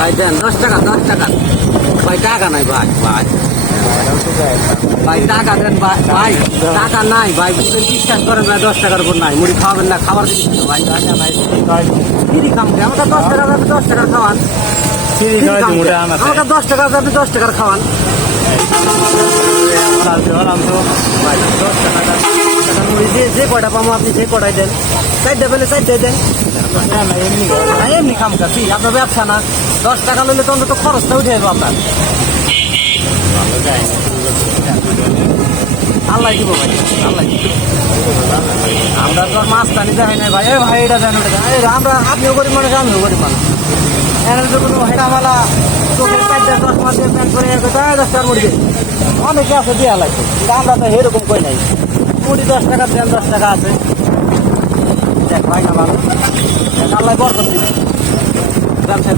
ভাই দেন 10 টাকা ভাই টাকা নাই ভাই ভাই টাকা দেন ভাই টাকা নাই ভাই বিশ্বাস করেন ভাই 10 টাকার উপর নাই মুড়ি খাওয়াবেন না খাবার দিচ্ছি ভাই ফ্রি খাম আমাকে 10 টাকা 10 টাকার খাওয়ান আমাকে 10 টাকা আপনি 10 টাকার খাওয়ান ভাই 10 টাকা মুড়ি যে কয়টা পাবো আপনি যে কটাই দেন 4টা পেলে 4টাই দেন এমনি খাম কাছি আপনার ব্যবসা না 10 টাকা নিলে তো অন্তত খরচটা উঠে যাবো আপনার আল্লাহ দিব ভাই আল্লাহ আমরা তো মাছ টানি যাই না ভাই ভাই এটা দেন ওটা দেন আমরা আপনিও গরিব মানুষ আমিও গরিব মানুষ এখানে তো কোনো হেঁটামালা চোখের 4টা 10 মাস দিয়ে প্যান্ট করে 10 টাকার মুড়ি অনেকে আছে দেওয়া লাগছে কিন্তু আমরা তো এরকম কই নাই মুড়ি 10 টাকা দেন 10 টাকা আছে দেখ ভাই না ভালো আল্লাহ বরকত দিবে ব্যবসায়